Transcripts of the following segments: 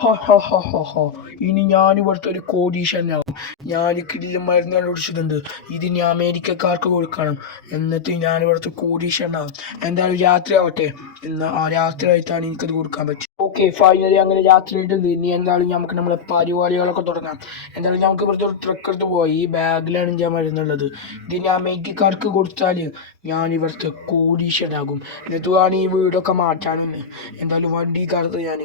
ഹോ ഹോ ഹോ ഹോ ഹോ ഇനി ഞാനിവിടുത്തെ ഒരു കോടീശ്വരനാവും. ഞാൻ കിടിലം മരുന്ന് കണ്ടുപിടിച്ചിട്ടുണ്ട്. ഇതിനി അമേരിക്കക്കാർക്ക് കൊടുക്കണം. എന്നിട്ട് ഞാനിവിടുത്തെ കോടീശ്വരനാവും. എന്തായാലും രാത്രിയാവട്ടെ. എന്നാൽ ആ രാത്രിയായിട്ടാണ് എനിക്കത് കൊടുക്കാൻ പറ്റും. ഓക്കെ, ഫൈനലി അങ്ങനെ രാത്രിയായിട്ടുണ്ട്. ഇനി എന്തായാലും നമുക്ക് നമ്മളെ പരിപാടികളൊക്കെ തുടങ്ങാം. എന്തായാലും നമുക്ക് ഇവിടുത്തെ ഒരു ട്രക്ക് എടുത്ത് പോവാം. ഈ ബാഗിലാണ് ഞാൻ മരുന്നുള്ളത്. ഇതിനി അമേരിക്കക്കാർക്ക് കൊടുത്താൽ ഞാൻ ഇവിടുത്തെ കോടീശ്വരനാകും. എന്നിട്ട് വേണം ഈ വീടൊക്കെ മാറ്റാനുണ്ട്. എന്തായാലും വണ്ടി കറുത്ത് ഞാൻ.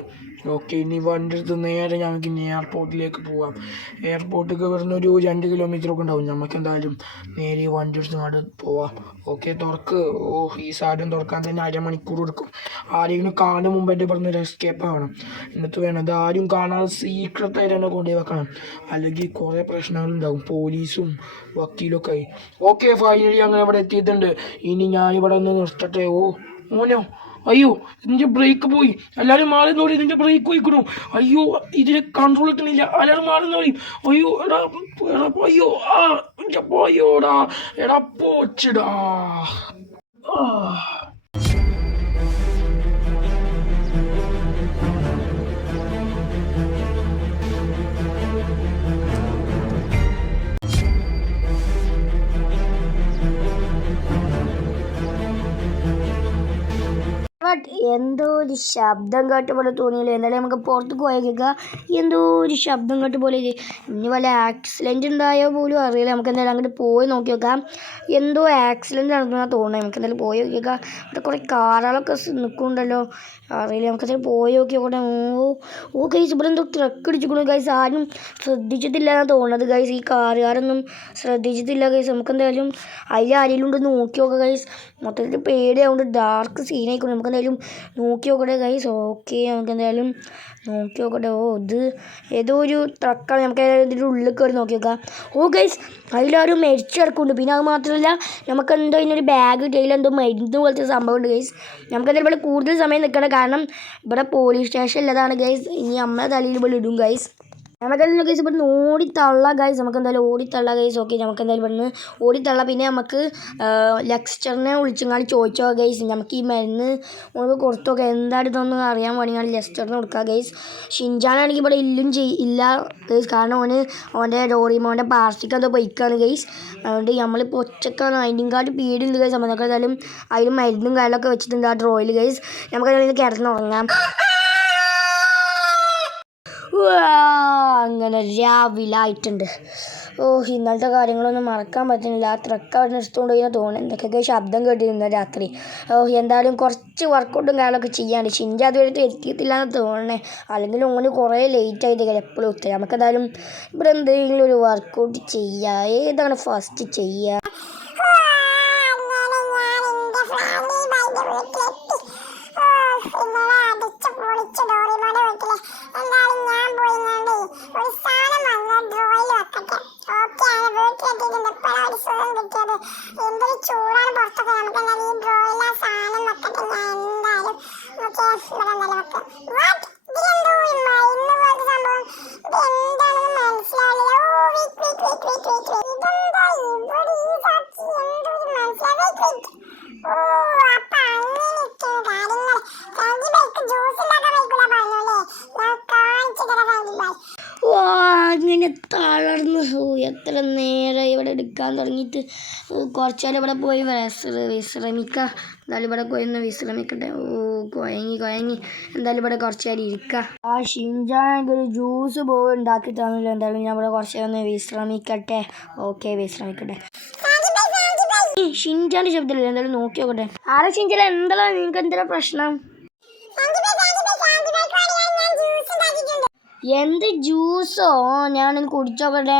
ഓക്കെ, ഇനി വണ്ടി എടുത്ത് നേരെ ഞങ്ങൾക്ക് ഇനി എയർപോർട്ടിലേക്ക് പോവാം. എയർപോർട്ടിലേക്ക് വരുന്ന ഒരു 2 കിലോമീറ്ററൊക്കെ ഉണ്ടാവും. നമുക്ക് എന്തായാലും നേരെ വണ്ടി എടുത്ത് അങ്ങോട്ട് പോവാം. ഓക്കെ, തുറക്ക്. ഈ സാധനം തുറക്കാൻ തന്നെ അരമണിക്കൂർ എടുക്കും. ആരെങ്കിലും കാണും മുമ്പ് എൻ്റെ പറഞ്ഞൊരു എസ്കേപ്പ് ആവണം. എന്നിട്ട് വേണം അത് ആരും കാണാതെ സീക്രട്ടായിട്ട് തന്നെ കൊണ്ടുപോയി വെക്കണം. അല്ലെങ്കിൽ കുറേ പ്രശ്നങ്ങളുണ്ടാവും, പോലീസും വക്കീലൊക്കെ ആയി. ഓക്കെ, ഫൈനലി അങ്ങനെ ഇവിടെ എത്തിയിട്ടുണ്ട്. ഇനി ഞാനിവിടെ ഒന്ന് നിർത്തട്ടെ. ഓനോ, അയ്യോ ഇതിൻ്റെ ബ്രേക്ക് പോയി. എല്ലാവരും മാറി നോടി, ഇതിൻ്റെ ബ്രേക്ക് പോയിക്കണു. അയ്യോ ഇതിന് കൺട്രോൾ കിട്ടണില്ല. എല്ലാവരും മാറി നോടി. അയ്യോ എടാ എടാ അയ്യോ പോയോടാ. എടാ പോച്ചിടാ. എന്തോ ഒരു ശബ്ദം കേട്ട പോലെ തോന്നിയില്ല. എന്തായാലും നമുക്ക് പുറത്ത് പോയേക്കുക. എന്തോ ഒരു ശബ്ദം കേട്ട പോലെ. ഇനി വല്ല ആക്സിഡൻറ്റ് ഉണ്ടായോ പോലും അറിയില്ല. നമുക്ക് എന്തായാലും അങ്ങോട്ട് പോയി നോക്കി നോക്കാം. എന്തോ ആക്സിഡൻറ്റ് നടക്കുന്ന തോന്നുന്നത്. നമുക്ക് എന്തായാലും പോയി നോക്കിയേക്കാം. ഇവിടെ കുറേ കാറുകളൊക്കെ നിൽക്കുന്നുണ്ടല്ലോ, അറിയില്ല. നമുക്ക് എന്തായാലും പോയി നോക്കി നോക്കട്ടെ. ഓ ഗൈസ്, ഇവിടെ എന്തോ ട്രക്ക് അടിച്ചിരിക്കുന്നു ഗൈസ്. ആരും ശ്രദ്ധിച്ചിട്ടില്ല എന്നാണ് തോന്നുന്നത് ഗൈസ്. ഈ കാറുകാരൊന്നും ശ്രദ്ധിച്ചിട്ടില്ല ഗൈസ്. നമുക്ക് എന്തായാലും അതിൽ ആരെങ്കിലും ഉണ്ടെന്ന് നോക്കി നോക്കാം ഗൈസ്. മൊത്തത്തിൽ പേടിയാവുകൊണ്ട് ഡാർക്ക് സീനായിക്കൊണ്ട് നമുക്ക് എന്തായാലും നോക്കി നോക്കട്ടെ ഗൈസ്. ഓക്കെ, നമുക്ക് എന്തായാലും നോക്കി നോക്കട്ടെ. ഇത് ഏതോ ഒരു ട്രക്കാണ്. നമുക്ക് ഇതിൻ്റെ ഉള്ളിൽ കയറി നോക്കി നോക്കാം. ഗൈസ്, അതിലാരും മരിച്ചു കിടക്കുന്നുണ്ട്. പിന്നെ അത് മാത്രമല്ല, നമുക്ക് എന്തോ അതിനൊരു ബാഗ് കിട്ടിയതിൽ എന്തോ മരുന്ന് പോലത്തെ സംഭവമുണ്ട് ഗൈസ്. നമുക്ക് എന്തായാലും ഇവിടെ കൂടുതൽ സമയം നിൽക്കണം. കാരണം ഇവിടെ പോലീസ് സ്റ്റേഷൻ ഉള്ളതാണ് ഗൈസ്. ഇനി നമ്മളെ തലയിൽ ഇവിടെ ഇടും ഗൈസ്. നമുക്കെന്തായാലും ഗൈസ് ഇവിടുന്ന് ഓടിത്തള്ള ഗൈസ്. നമുക്ക് എന്തായാലും ഓടിത്തള്ള ഗൈസ്. ഓക്കെ, നമുക്ക് എന്തായാലും ഇവിടുന്ന് ഓടിത്തള്ള. പിന്നെ നമുക്ക് ലെക്സ്റ്ററിനെ വിളിച്ചങ്ങാണ്ട് ചോദിച്ചോ ഗൈസ്. നമുക്ക് ഈ മരുന്ന് നമുക്ക് കൊടുത്തൊക്കെ എന്താണ് ഇതൊന്നും അറിയാൻ വേണ്ടിയാണ് ലെക്സ്റ്ററിന് കൊടുക്കുക ഗൈസ്. ഷിൻചാനാണെങ്കിൽ ഇവിടെ ഇല്ല ഗൈസ്. കാരണം അവൻ്റെ ഡോറിമോൻ്റെ പ്ലാസ്റ്റിക് എന്തോ ബൈക്കാണ് ഗൈസ്. അതുകൊണ്ട് നമ്മളിപ്പോൾ ഒറ്റക്കാണ്. അതിൻ്റെയും കാട്ടി പേടിയുണ്ട് ഗൈസ്. നമുക്ക് എന്തായാലും അതിന് മരുന്നും കാര്യങ്ങളൊക്കെ വെച്ചിട്ടുണ്ട് ആ ഡ്രോയിൽ ഗൈസ്. നമുക്ക് കിടന്നുറങ്ങാം. അങ്ങനെ രാവിലെ ആയിട്ടുണ്ട്. ഇന്നലത്തെ കാര്യങ്ങളൊന്നും മറക്കാൻ പറ്റുന്നില്ല. ആ ട്രക്ക് അവിടെ നിർത്തുകൊണ്ട് പോയി തോന്നുന്നു. എന്തൊക്കെയൊക്കെ ശബ്ദം കേട്ടിരുന്നു രാത്രി. എന്തായാലും കുറച്ച് വർക്കൗട്ടും കാര്യങ്ങളൊക്കെ ചെയ്യാണ്ട്. ഷിൻജ അതുവരെ എത്തിയിട്ടില്ല എന്ന് തോന്നണേ. അല്ലെങ്കിൽ ഓന് കുറേ ലേറ്റ് ആയിട്ട് എപ്പോഴും ഒത്തിരി. നമുക്ക് എന്തായാലും ഇവിടെ എന്തെങ്കിലും ഒരു വർക്കൗട്ട് ചെയ്യുക. ഏതാണ് ഫസ്റ്റ് ചെയ്യുക? എന്തൊരു ചൂടാണ് പുറത്തൊക്കെ. നമുക്ക് എന്തായാലും ഈ ഡ്രോയിൽ ആ സാധനം വെക്കട്ടെ. ഞാൻ എന്തായാലും അങ്ങനെ തളർന്ന് എത്ര നേരം ഇവിടെ എടുക്കാൻ തുടങ്ങിയിട്ട്. കുറച്ചാലും ഇവിടെ പോയി വിശ്രമിക്കുക. എന്തായാലും ഇവിടെ പോയി ഒന്ന് വിശ്രമിക്കട്ടെ. കുഴങ്ങി എന്തായാലും ഇവിടെ കുറച്ച് നേരം ഇരിക്കുക. ആ ഷിൻജാണെങ്കിൽ ഒരു ജ്യൂസ് ഉണ്ടാക്കി തന്നില്ല. എന്തായാലും ഞാൻ ഇവിടെ കുറച്ച് നേരം ഒന്ന് വിശ്രമിക്കട്ടെ. ഓക്കെ, വിശ്രമിക്കട്ടെ. ഷിൻജാൻ്റെ ശബ്ദമില്ല. എന്തായാലും നോക്കി നോക്കട്ടെ. ആരെ ഷിൻജാൻ, എന്താണ് നിങ്ങൾക്ക് എന്തെങ്കിലും പ്രശ്നം? എന്ത് ജ്യൂസോ? ഞാനൊന്ന് കുടിച്ചോക്കട്ടെ.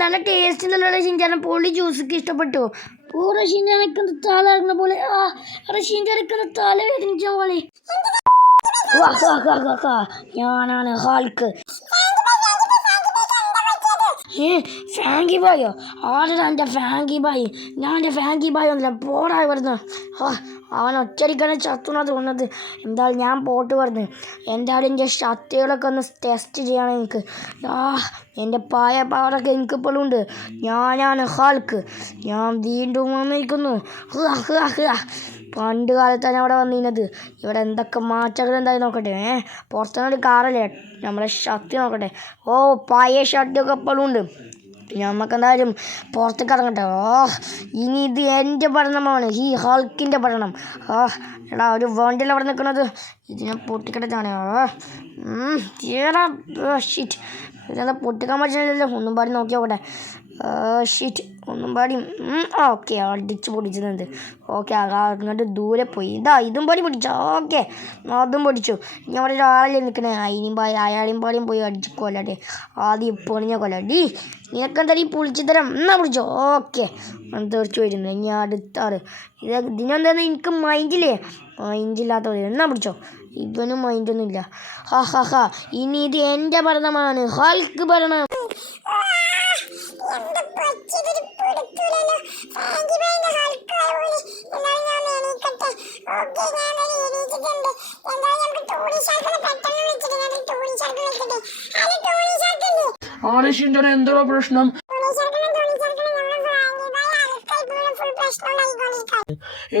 നല്ല ടേസ്റ്റ് എന്നുള്ള ഷിൻജാനെ. പൊളി ജ്യൂസൊക്കെ ഇഷ്ടപ്പെട്ടു. പൂറ ഷിൻജാനൊക്കെ തല ഇറങ്ങുന്ന പോലെ. ഷിൻജാനൊക്കെ തല വേദനിച്ച പോലെ. ഞാനാണ് ഹാൾക്ക്. ഫാങ്കി ബായോ? ആരാ എൻ്റെ ഫാങ്കി ബായി? ഞാൻ എൻ്റെ ഫാങ്കി ബായി ഒന്നുമില്ല. പോടാ ഇവിടുന്ന്. അവൻ ഒറ്റയടിക്കാണ് ചത്തുന്നാ തോന്നുന്നത്. എന്തായാലും ഞാൻ പോട്ട് പറഞ്ഞു. എന്തായാലും എൻ്റെ ശക്തികളൊക്കെ ഒന്ന് ടെസ്റ്റ് ചെയ്യണം എനിക്ക്. എൻ്റെ പായ പവറൊക്കെ എനിക്കിപ്പോഴും ഉണ്ട്. ഞാനാണ് ഹൾക്ക്. ഞാൻ വീണ്ടും വന്നിരിക്കുന്നു. പണ്ട് കാലത്താണ് അവിടെ വന്നിരുന്നത്. ഇവിടെ എന്തൊക്കെ മാറ്റങ്ങൾ എന്തായി നോക്കട്ടെ. പുറത്തുനിന്നൊരു കാറല്ലേ, നമ്മളെ ശക്തി നോക്കട്ടെ. പഴയ ശക്തിയൊക്കെ എപ്പോഴും ഉണ്ട്. നമുക്കെന്തായാലും പുറത്തേക്ക് ഇറങ്ങട്ടെ. ഇനി ഇത് എൻ്റെ പഠനമാണ്, ഈ ഹൾക്കിൻ്റെ പഠനം. എടാ ഒരു വണ്ടിയിൽ അവിടെ നിൽക്കുന്നത്, ഇതിനെ പൊട്ടിക്കിടത്താണ്. ഏടാ ഷിറ്റ്, ഇതെന്താ പൊട്ടിക്കാൻ പറ്റില്ലല്ലോ. ഒന്നും പാടി നോക്കി നോക്കട്ടെ. ഷിറ്റ്, ഒന്നും പാടി. ഓക്കെ, അടിച്ച് പൊടിച്ചിട്ടുണ്ട്. ഓക്കെ, അങ്ങോട്ട് ദൂരെ പോയി. ഇതും പാടി പൊടിച്ചോ. ഓക്കെ, അതും പൊടിച്ചു. ഇനി അവിടെ ഒരാളല്ലേ നിൽക്കണേ, അയാളെയും പാടിയും പോയി അടിച്ച് കൊല്ലട്ടെ. ആദ്യം പൊളിഞ്ഞ കൊല്ലടി. നിനക്കെന്തായാലും ഈ പൊളിച്ചു തരാം, എന്നാ പൊളിച്ചോ. ഓക്കെ, തെറിച്ചു വരുന്നത്. ഇനി അടുത്താറ് ഇതിനെന്താന്ന് എനിക്ക് മൈൻഡില്ലാത്തവർ എന്നാ പിടിച്ചോ. ഇവനും മൈൻഡൊന്നും ഇല്ല. ഇനി ഇത് എൻ്റെ ഭരണമാണ്, ഹൾക്ക് ഭരണം. ഷിൻചാൻ എന്താ പ്രശ്നം?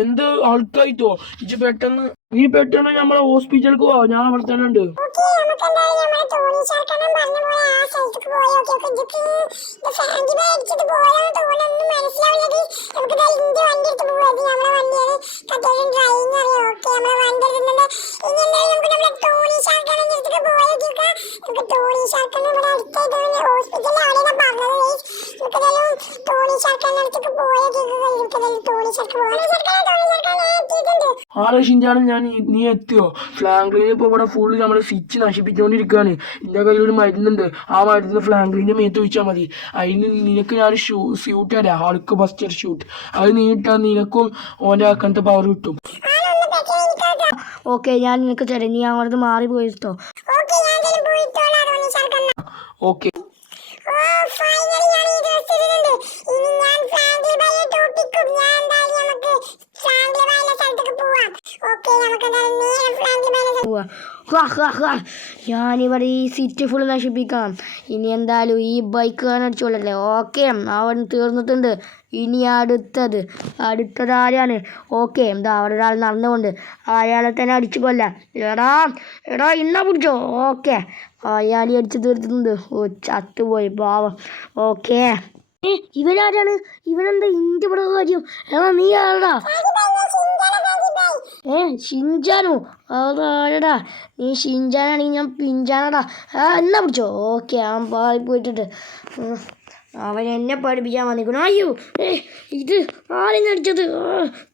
എന്ത് ആൾക്കായിട്ടോ? നീ പെട്ടെന്ന് നമ്മളെ ഹോസ്പിറ്റലിലേക്ക് പോവാ, ഞാൻ അവിടെ തന്നെ ഉണ്ട്. ഷിൻചാനും നീ എത്തിയോ? ഫ്ലാങ്ക്ലിനെ ഇപ്പൊ ഇവിടെ ഫുള്ള് നമ്മുടെ സ്വിച്ച് നശിപ്പിച്ചുകൊണ്ടിരിക്കുകയാണ്. എന്റെ കയ്യിൽ ഒരു മരുന്നുണ്ട്, ആ മരുന്ന് ഫ്ലാങ്ക്ലിന്റെ മേത്ത് വെച്ചാൽ മതി. അതിന് നിനക്ക് ഞാൻ സ്യൂട്ട് തരാം, ഹൾക്ക് ബസ്റ്റർ ഷൂട്ട്. അത് നീ ഇട്ടാൽ നിനക്കും ഓൻ്റെ അക്കനത്തെ പവർ കിട്ടും. ഓക്കെ, ഞാൻ നിനക്ക് തരാം. നീ അങ്ങോട്ട് മാറി പോയിട്ടോ. ഓക്കെ, ഞാനിവിടെ ഈ സിറ്റി ഫുള്ള് നശിപ്പിക്കാം. ഇനി എന്തായാലും ഈ ബൈക്ക് അടിച്ചോളല്ലേ. ഓക്കെ, അവൻ തീർന്നിട്ടുണ്ട്. ഇനി അടുത്തതാരാണ്? ഓക്കെ, എന്താ അവിടെ ഒരാൾ നടന്നുകൊണ്ട് അയാളെ തന്നെ അടിച്ചു കൊല്ലാം. എടാ ഇന്നാ പിടിച്ചോ. ഓക്കെ, അയാളെ അടിച്ച് തീർത്തിട്ടുണ്ട്. ചത്തുപോയി പാവം. ഓക്കെ, ഇവനാരാണ്? ഇവനെന്താ ഇന്റെ ഇവിടെ കാര്യം? നീ ആരടാ? ഷിൻചാനോ? അതാരടാ നീ? ഷിൻചാനാണെങ്കിൽ ഞാൻ പിഞ്ചാനടാ. എന്നാ പിടിച്ചോ. ഓക്കെ, അവൻ പാടി പോയിട്ടുണ്ട്. അവൻ എന്നെ പഠിപ്പിക്കാൻ വന്നിരിക്കുന്നു. അയ്യോ, ഇത് ആരെയും അടിച്ചത്?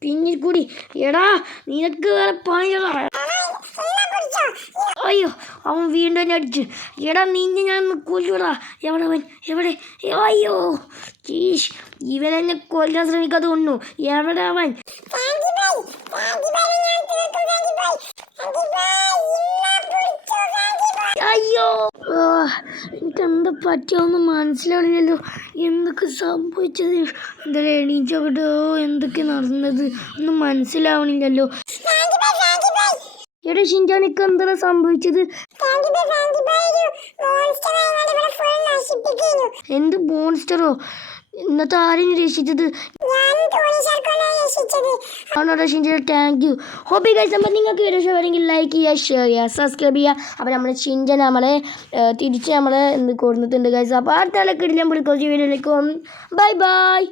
പിന്നിൽ കൂടി. എടാ നിനക്ക് വേറെ പണിയടാ. അയ്യോ, അവൻ വീണ്ടും എന്നെ അടിച്ചു. എടാ നിന്നെ ഞാൻ കൊല്ലൂടാ. എവിടെ? അയ്യോ, ഇവൻ എന്നെ കൊല്ലാൻ ശ്രമിക്കാതെ കൊണ്ടു. എവിടെ അവൻ? അയ്യോ, എനിക്കെന്താ പറ്റിയൊന്നും മനസ്സിലാവില്ലല്ലോ. എന്തൊക്കെ സംഭവിച്ചത്? എന്താ എണീച്ചോട്ടോ? എന്തൊക്കെ നടന്നത് ഒന്നും മനസ്സിലാവണില്ലല്ലോ. എടാ ഷിൻചാനിക്ക് എന്താണ് സംഭവിച്ചത്? എന്ത് മോൺസ്റ്ററോ? ഇന്നത്തെ ആരെയും രക്ഷിച്ചത്? ആണോടാ ഷിൻചാൻ, താങ്ക് യു. ഹോപ്പി ഗൈസ്, അപ്പോൾ നിങ്ങൾക്ക് വീഡിയോ ഇഷ്ടമാണെങ്കിൽ ലൈക്ക് ചെയ്യുക, ഷെയർ ചെയ്യുക, സബ്സ്ക്രൈബ് ചെയ്യുക. അപ്പോൾ നമ്മൾ ഷിൻചാൻ തിരിച്ച് കൊടുത്തിട്ടുണ്ട് ഗൈസ്. അപ്പോൾ അടുത്ത കിടിലം കുറച്ച് വീഡിയോയിലേക്കും ബൈ ബൈ.